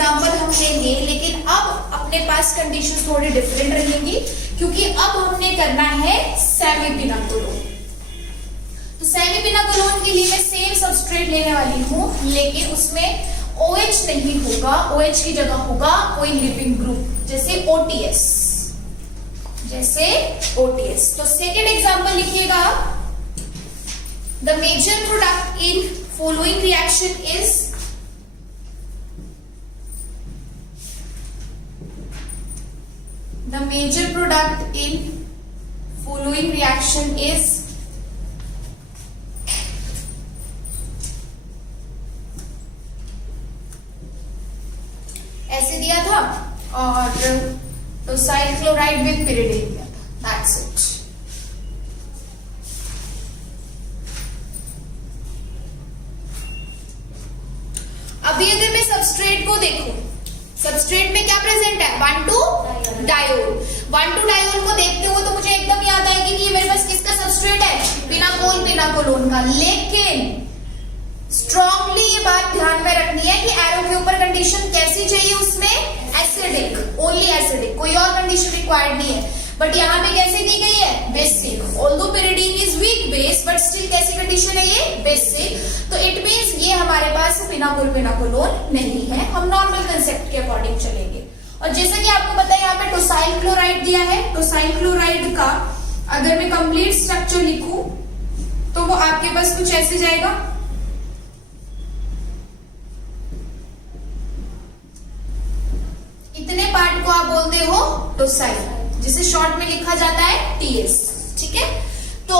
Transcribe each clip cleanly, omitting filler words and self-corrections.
Example हम लेंगे, लेकिन अब अपने पास कंडीशन थोड़ी डिफरेंट रहेंगी, क्योंकि अब हमने करना है सेमीपिनाकोलोन। तो सेमीपिनाकोलोन के लिए मैं सेम सबस्ट्रेट लेने वाली हूं, लेकिन उसमें OH नहीं होगा, OH की जगह होगा कोई लिविंग ग्रुप, जैसे OTS, जैसे OTS। तो सेकेंड एग्जांपल लिखिएगा, the major product in following reaction is, the major product in following reaction is ऐसे दिया था, और टोसाइल क्लोराइड विद pyridine दिया था, that's it। अभी अगर मैं सबस्ट्रेट को देखूं, सबस्ट्रेट में क्या प्रेजेंट है, 1,2 डायोल। 1,2 डायोल को देखते हुए तो मुझे एकदम याद आएगी कि ये मेरे पास किसका सबस्ट्रेट है, पिनाकोल पिनाकोलोन का। लेकिन स्ट्रांगली ये बात ध्यान में रखनी है कि एरो के ऊपर कंडीशन कैसी चाहिए, उसमें एसिडिक, ओनली एसिडिक, कोई और कंडीशन रिक्वायर्ड नहीं है। बट यहाँ पे कैसे दी गई है, basic. Although pyridine is weak base, but still कैसी कंडीशन है ये, बेसिक। तो इट मींस ये हमारे पास पिनाकोल पिनाकोलोन नहीं है, हम नॉर्मल कंसेप्ट के अकॉर्डिंग चलेंगे। और जैसा कि आपको पता है यहाँ पे टोसाइल क्लोराइड दिया है, टोसाइल क्लोराइड का अगर मैं कंप्लीट स्ट्रक्चर लिखूं तो वो आपके पास कुछ ऐसे जाएगा, इतने पार्ट को आप बोलते हो टोसाइल, जिसे शॉर्ट में लिखा जाता है TS, ठीक है। तो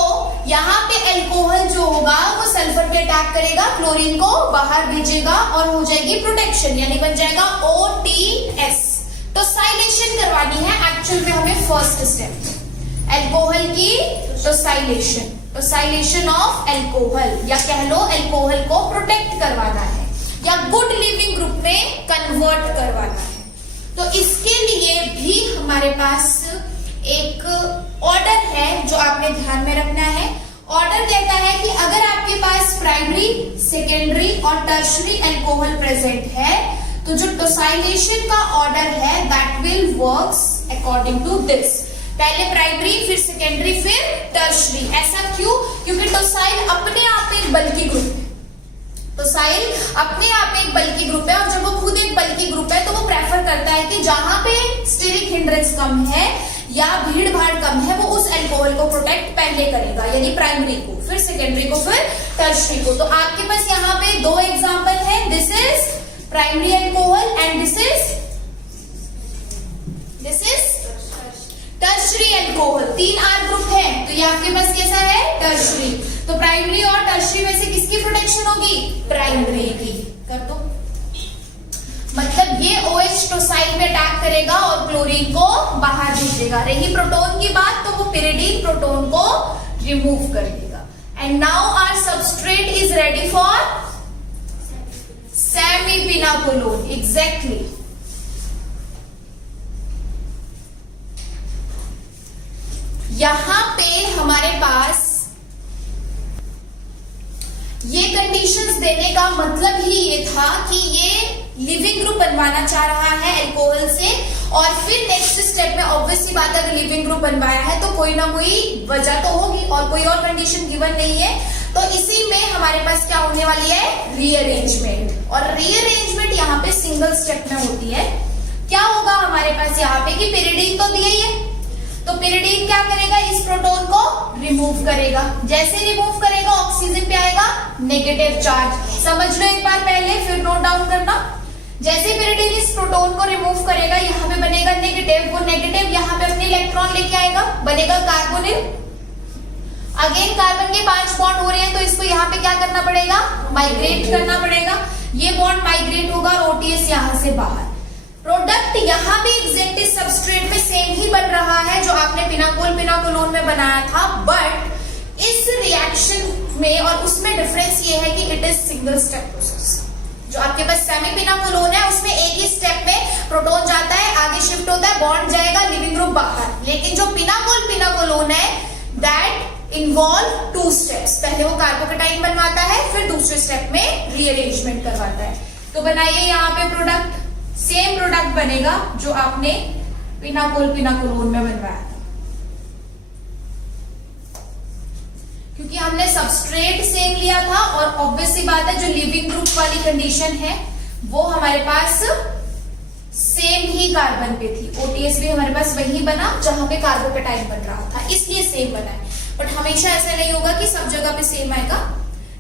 यहाँ पे अल्कोहल जो होगा वो सल्फर पे अटैक करेगा, क्लोरीन को बाहर भेजेगा और हो जाएगी प्रोटेक्शन, यानी बन जाएगा OTS। तो साइलेशन करवानी है एक्चुअल में हमें फर्स्ट स्टेप, अल्कोहल की टोसाइलेशन, टोसाइलेशन ऑफ अल्कोहल, या कह लो अल्कोहल को प्रोटेक्ट करवाना है या गुड लिविंग ग्रुप में कन्वर्ट करवाना है। तो इसके लिए भी हमारे पास एक ऑर्डर है जो आपने ध्यान में रखना है। ऑर्डर कहता है कि अगर आपके पास प्राइमरी, सेकेंडरी और टर्शरी अल्कोहल प्रेजेंट है तो जो टोसाइलेशन का ऑर्डर है that will works according to this, पहले प्राइमरी, फिर सेकेंडरी, फिर टर्शरी। ऐसा क्यों, क्योंकि टोसाइल अपने आप एक बल्की ग्रुप है, टोसाइल अपने आप एक बल्की ग्रुप है, और जब वो खुद एक बल्की ग्रुप है तो वो प्रेफर करता है कि जहां पे स्टेरिक हिंड्रेंस कम है या भीड़ भाड़ कम है वो उस अल्कोहल को प्रोटेक्ट पहले करेगा, यानी प्राइमरी को, फिर सेकेंडरी को, फिर टर्शरी को। तो आपके पास यहाँ पे दो एग्जांपल है, this is primary alcohol and this is tertiary alcohol. 3 R group है तो ये आपके पास कैसा है, टर्शरी। तो प्राइमरी और टर्शरी में से किसकी प्रोटेक्शन होगी, प्राइमरी की। कर दो, मतलब ये OH टोसाइल में अटैक करेगा और क्लोरीन को बाहर भेजेगा। रही प्रोटोन की बात तो वो pyridine प्रोटोन को रिमूव कर देगा। And now our substrate is ready for semipinacolone, exactly. यहां पे हमारे पास ये कंडीशंस देने का मतलब ही ये था कि ये लिविंग ग्रुप बनवाना चाह रहा है अल्कोहल से, और फिर नेक्स्ट स्टेप में ऑब्वियस सी बात है अगर लिविंग ग्रुप बनवाया है तो कोई ना कोई वजह तो होगी और कोई और कंडीशन गिवन नहीं है। तो इसी में हमारे पास क्या होने वाली है, रीअरेंजमेंट। और रीअरेंजमेंट यहाँ पे सिंगल स्टेप में होती है। क्या होगा हमारे पास यहाँ पे कि pyridine तो दिया ही है, तो pyridine क्या करेगा, इस प्रोटोन को रिमूव करेगा। जैसे रिमूव करेगा ऑक्सीजन पे आएगा नेगेटिव चार्ज, समझ लो एक बार पहले फिर नोट डाउन करना। जैसे pyridine इस प्रोटोन को रिमूव करेगा यहाँ पे बनेगा नेगेटिव, वो नेगेटिव यहाँ पे अपने इलेक्ट्रॉन लेके आएगा, बनेगा कार्बोनिल। अगेन कार्बन के 5 बॉन्ड हो रहे हैं तो इसको यहाँ पे क्या करना पड़ेगा, माइग्रेट करना पड़ेगा। ये बॉन्ड माइग्रेट होगा और OTS यहाँ से बाहर। प्रोडक्ट यहाँ भी एग्जैक्ट इस सबस्ट्रेट में सेम ही बन रहा है जो आपने पिनाकोल पिनाकोलोन में बनाया था, बट इस रिएक्शन में और उसमें डिफरेंस ये है कि it is single step process. जो आपके पास सेमीपिनाकोलोन है उसमें एक ही स्टेप में प्रोटॉन जाता है, आगे शिफ्ट होता है, बॉन्ड जाएगा, लिविंग ग्रुप बाहर। लेकिन जो पिनाकोल पिनाकोलोन है दैट इन्वॉल्व 2 स्टेप्स, पहले वो कार्बोकेटाइन बनवाता है फिर दूसरे स्टेप में रीअरेंजमेंट करवाता है। तो बनाइए यहाँ पे प्रोडक्ट सेम प्रोडक्ट बनेगा जो आपने पिनाकोलोन में बनवाया था, क्योंकि हमने सबस्ट्रेट सेम लिया था और ऑब्वियस सी बात है जो लिविंग ग्रुप वाली कंडीशन है वो हमारे पास सेम ही कार्बन पे थी। ओटीएस भी हमारे पास वही बना जहां पे कार्बोकेटाइन बन रहा था, इसलिए सेम बना है। बट हमेशा ऐसा नहीं होगा कि सब जगह पे सेम आएगा,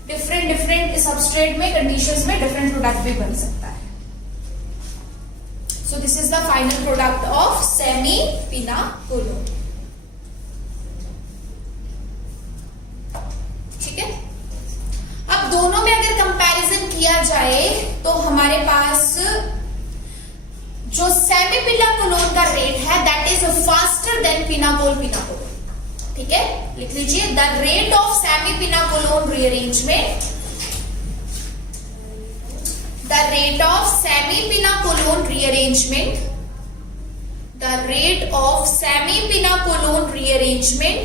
डिफरेंट सबस्ट्रेट में कंडीशंस में डिफरेंट प्रोडक्ट भी बन सकता है। So this is the final product of semi pinacolone. ठीक है, अब दोनों में अगर कंपैरिजन किया जाए तो हमारे पास जो सेमी पिनाकोलोन का रेट है that is faster than pinacolone. ठीक है, लिख लीजिए the rate of semi pinacolone rearrangement, the rate of semi pinacolone rearrangement, the rate of semi pinacolone rearrangement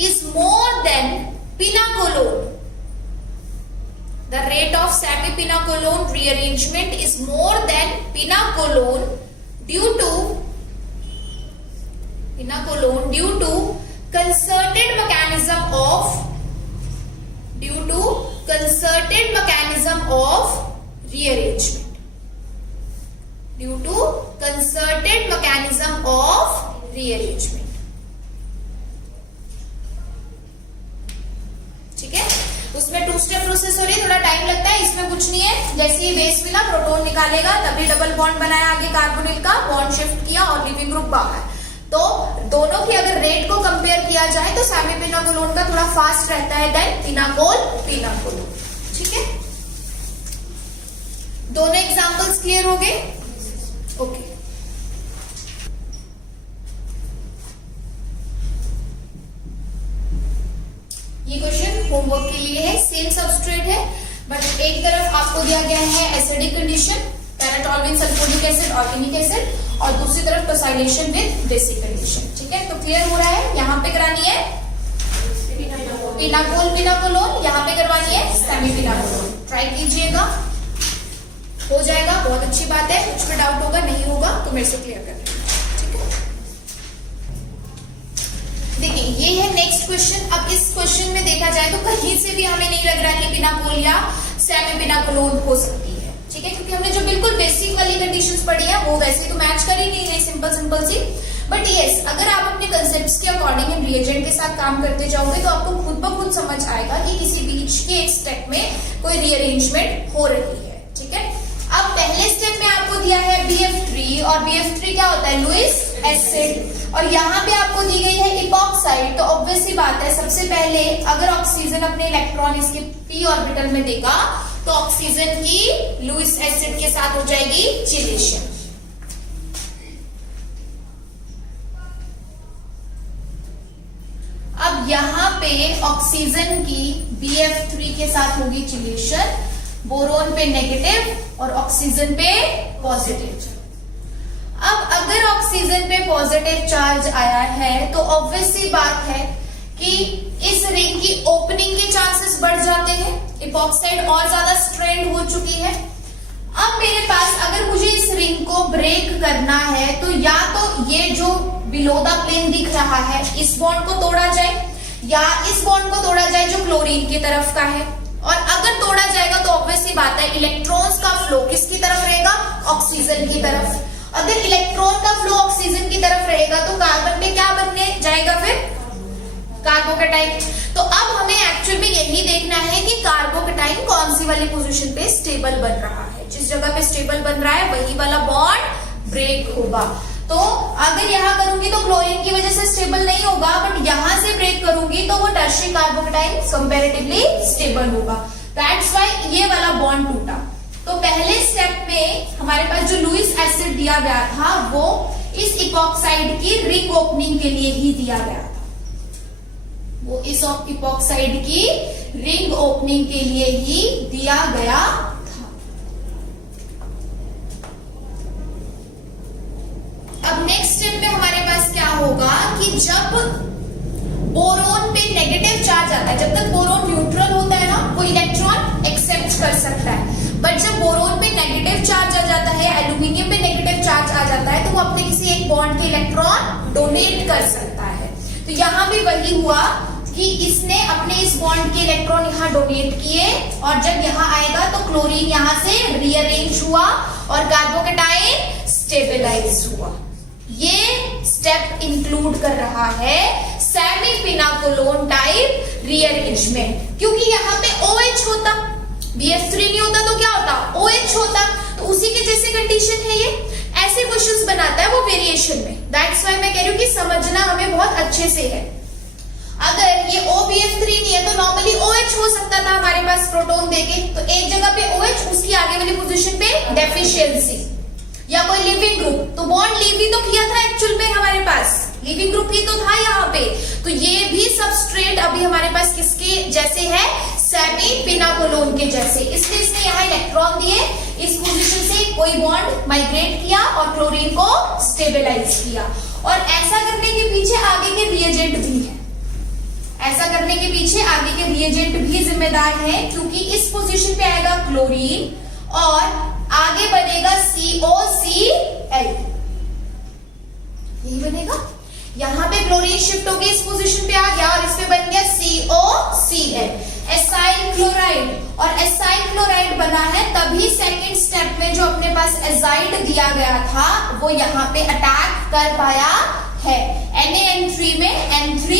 is more than pinacolone. The rate of semi-pinacolone rearrangement is more than pinacolone due to concerted mechanism of rearrangement. Due to concerted mechanism of rearrangement. ठीक है, उसमें to step process हो रही है, थोड़ा time लगता है, इसमें कुछ नहीं है। जैसे ही बेस मिला प्रोटॉन निकालेगा, तभी डबल बॉन्ड बनाया आगे कार्बोनिल का, बॉन्ड शिफ्ट किया और लिविंग ग्रुप बाहर। तो दोनों की अगर रेट को कंपेयर किया जाए तो सेमी पिनाकोलोन का थोड़ा फास्ट रहता है देन पिनाकोलोन। ठीक है, दोनों एग्जांपल्स क्लियर हो गए? ओके, ये क्वेश्चन होमवर्क के लिए है। सेम सबस्ट्रेट है बट एक तरफ आपको दिया गया है acidic condition, paratoluene sulfonic acid, organic acid, और दूसरी तरफ टोसाइलेशन विद बेसिक कंडीशन। ठीक है, तो क्लियर हो रहा है? यहाँ पे करानी है पिनाकोलोन, यहाँ पे करवानी है सेमी पिनाकोलोन। ट्राई कीजिएगा, हो जाएगा, बहुत अच्छी बात है। कुछ भी डाउट होगा, नहीं होगा तो मेरे से क्लियर कर लीजिए। देखिए ये है नेक्स्ट क्वेश्चन। अब इस क्वेश्चन में देखा जाए तो कहीं से भी हमें नहीं लग रहा कि पिनाकोल या सेमी पिनाकोलोन हो सकती है। ठीक है, क्योंकि हमने जो बिल्कुल बेसिक वाली कंडीशंस पढ़ी है वो वैसे तो मैच कर ही नहीं है, सिंपल सी। बट यस, अगर आप अपने कंसेप्ट्स के अकॉर्डिंग इन रिएजेंट के साथ काम करते जाओगे तो आपको खुद ब खुद समझ आएगा कि किसी बीच के एक स्टेप में कोई रीअरेंजमेंट हो रही है। ठीक है, अब पहले स्टेप में आपको दिया है BF3 और BF3 क्या होता है? लुईस एसिड, और यहाँ पे आपको दी गई है इपॉक्साइड। तो ऑब्वियस सी बात है, सबसे पहले अगर ऑक्सीजन अपने इलेक्ट्रॉन इसके p ऑर्बिटल में देगा तो ऑक्सीजन की लुईस एसिड के साथ हो जाएगी चिलेशन। अब यहाँ पे ऑक्सीजन की BF3 के साथ होगी चिलेशन, बोरोन पे नेगेटिव और ऑक्सीजन पे पॉजिटिव। अब अगर ऑक्सीजन पे पॉजिटिव चार्ज आया है तो ऑब्वियस सी बात है कि इस रिंग की ओपनिंग के चांसेस बढ़ जाते हैं, इपॉक्साइड और ज्यादा स्ट्रेंड हो चुकी है। अब मेरे पास अगर मुझे इस रिंग को ब्रेक करना है तो या तो ये जो बिलो द प्लेन दिख रहा है इस बॉन्ड को तोड़ा जाए, या इस बॉन्ड को तोड़ा जाए जो क्लोरीन की तरफ का है। और अगर तोड़ा जाएगा तो ऑब्वियस सी बात है इलेक्ट्रॉन्स का फ्लो किसकी तरफ रहेगा? ऑक्सीजन की तरफ। अगर इलेक्ट्रॉन का फ्लो ऑक्सीजन की तरफ रहेगा तो कार्बन पे क्या बनने जाएगा? फिर कार्बोकेटाइन। तो अब हमें एक्चुअल में यही देखना है कि कार्बोकेटाइन कौन सी वाली पोजीशन पे स्टेबल बन रहा है। जिस जगह पे स्टेबल बन रहा है वही वाला बॉन्ड ब्रेक होगा। तो अगर यहाँ करूंगी तो क्लोरीन की वजह से स्टेबल नहीं होगा, बट यहां से ब्रेक करूंगी तो वो टर्शियरी कार्बोकेटाइन कंपैरेटिवली स्टेबल होगा। दैट्स व्हाई ये वाला बॉन्ड टूटा। तो पहले स्टेप में हमारे पास जो लुईस एसिड दिया गया था वो इस इपॉक्साइड की रिंग ओपनिंग के लिए ही दिया गया था, वो इस इपॉक्साइड की रिंग ओपनिंग के लिए ही दिया गया था। अब नेक्स्ट स्टेप में हमारे पास क्या होगा कि जब बोरोन पे नेगेटिव चार्ज आता है, जब तक बोरोन न्यूट्रल होता है ना वो इलेक्ट्रॉन एक्सेप्ट कर सकता है, बट जब बोरोन पे नेगेटिव चार्ज आ जाता है डोनेट कर सकता है। तो यहाँ भी वही हुआ कि इसने अपने इस बॉन्ड के इलेक्ट्रॉन यहाँ डोनेट किए और जब यहाँ आएगा तो क्लोरीन यहाँ से रीअरेंज हुआ और कार्बोकेटाइन स्टेबलाइज हुआ। ये स्टेप इंक्लूड कर रहा है सेमीपिनाकोलोन टाइप रीअरेंजमेंट, क्योंकि यहाँ पे OH होता, BF3 नहीं होता तो क्या होता, OH होता, तो उसी के जैसे कंडीशन है। ये ऐसे क्वेश्चंस बनाता है वो वेरिएशन में। दैट्स व्हाई मैं कह रही हूँ कि समझना हमें बहुत अच्छे से है। अगर ये OBF3 नहीं है तो नॉर्मली OH हो सकता था हमारे पास प्रोटॉन देके, तो एक जगह पे OH, उसकी आगे वाली पोजीशन पे डेफिशिएंसी, या कोई लिविंग ग्रुप, तो बॉन्ड लीव ही तो किया था एक्चुअल में हमारे पास, लिविंग ग्रुप ही तो था यहाँ पे। तो ये भी सबस्ट्रेट अभी हमारे पास किसके जैसे है, सेमीपिनाकोलोन के जैसे, इसलिए इसने यहाँ इलेक्ट्रॉन दिए, इस पोजीशन से कोई बॉन्ड माइग्रेट किया और क्लोरीन को स्टेबलाइज किया। और ऐसा करने के पीछे आगे के रिएजेंट भी है, ऐसा करने के पीछे आगे के रिएजेंट भी जिम्मेदार है, क्योंकि इस पोजीशन पे आएगा क्लोरीन और आगे बनेगा COCl, यही बनेगा। यहाँ पे क्लोरीन शिफ्ट हो गया, इस पोजीशन पे आ गया और इस पे बन गया COCl, एसाइल क्लोराइड, और एसाइल क्लोराइड बना है तभी सेकंड स्टेप में जो अपने पास एजाइड दिया गया था वो यहाँ पे अटैक कर पाया है। NaN3 में N3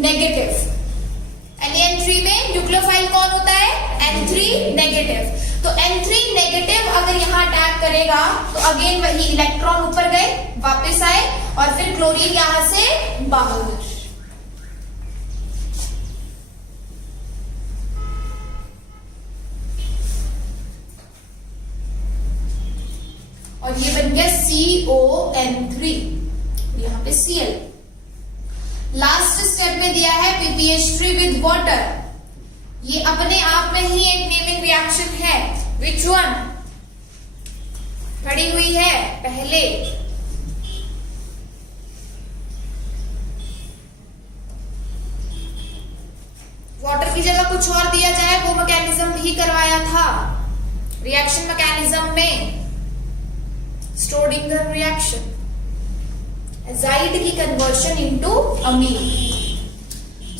नेगेटिव, NaN3 में न्यूक्लियोफाइल कौन होता है, N3 नेगेटिव। तो N3 नेगेटिव अगर यहाँ अटैक करेगा तो अगेन वही इलेक्ट्रॉन ऊपर गए, वापस आए और फिर क्लोरीन यहां से बाहर। और ये बन गया CON3, यहाँ पे Cl। लास्ट स्टेप में दिया है PPH3 विद वाटर, ये अपने आप में ही एक नेमिंग रिएक्शन है। विच वन खड़ी हुई है पहले, वाटर की जगह कुछ और दिया जाए वो मैकेनिज्म भी करवाया था रिएक्शन मैकेनिज्म में, स्ट्रोडिंगर रिएक्शन, एजाइड की कन्वर्शन इनटू अमीन।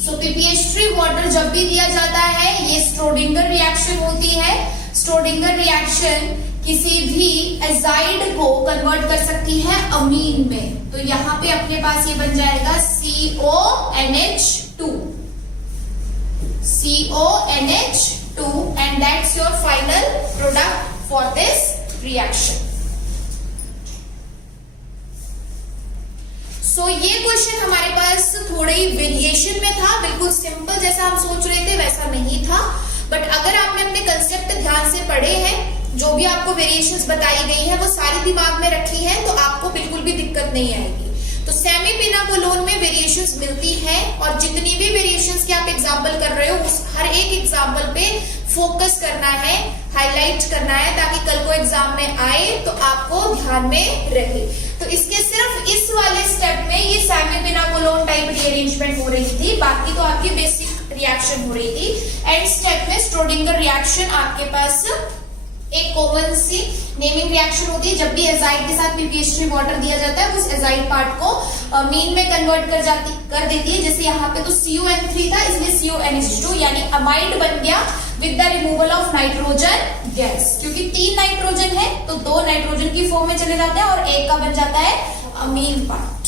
सो PPH3 वाटर जब भी दिया जाता है ये स्ट्रोडिंगर रिएक्शन होती है। स्ट्रोडिंगर रिएक्शन किसी भी एजाइड को कन्वर्ट कर सकती है अमीन में। तो यहाँ पे अपने पास ये बन जाएगा CONH2, CONH2 and that's your final product for this reaction. सो ये क्वेश्चन हमारे पास थोड़े ही वेरिएशन में था, बिल्कुल सिंपल जैसा हम सोच रहे थे वैसा नहीं था। बट अगर आपने अपने कंसेप्ट ध्यान से पढ़े हैं, जो भी आपको वेरिएशंस बताई गई है वो सारी दिमाग में रखी है, तो आपको बिल्कुल भी दिक्कत नहीं आएगी। तो सेमीपिनाकोलोन में वेरिएशंस मिलती है और जितनी भी वेरिएशंस के आप एग्जाम्पल कर रहे हो उस हर एक एग्जाम्पल पे फोकस करना है, हाईलाइट करना है, ताकि कल को एग्जाम में आए तो आपको ध्यान में रहे। तो इसके सिर्फ इस वाले स्टेप में ये सेमीपिनाकोलोन टाइप रीअरेंजमेंट हो रही थी, बाकी तो आपकी बेसिक रिएक्शन हो रही थी। एंड स्टेप में स्ट्रोडिंगर रिएक्शन आपके पास एक कॉमन सी नेमिंग रिएक्शन होती है। जब भी एजाइड के साथ PPH3 वाटर दिया जाता है उस एजाइड पार्ट को मीन में कन्वर्ट कर देती है। जैसे यहाँ पे तो CON3 था इसलिए CONH2 यानी अमाइड बन गया with the removal of nitrogen gas, क्योंकि 3 नाइट्रोजन है तो 2 नाइट्रोजन की फॉर्म में चले जाते हैं और एक का बन जाता है अमीन पार्ट।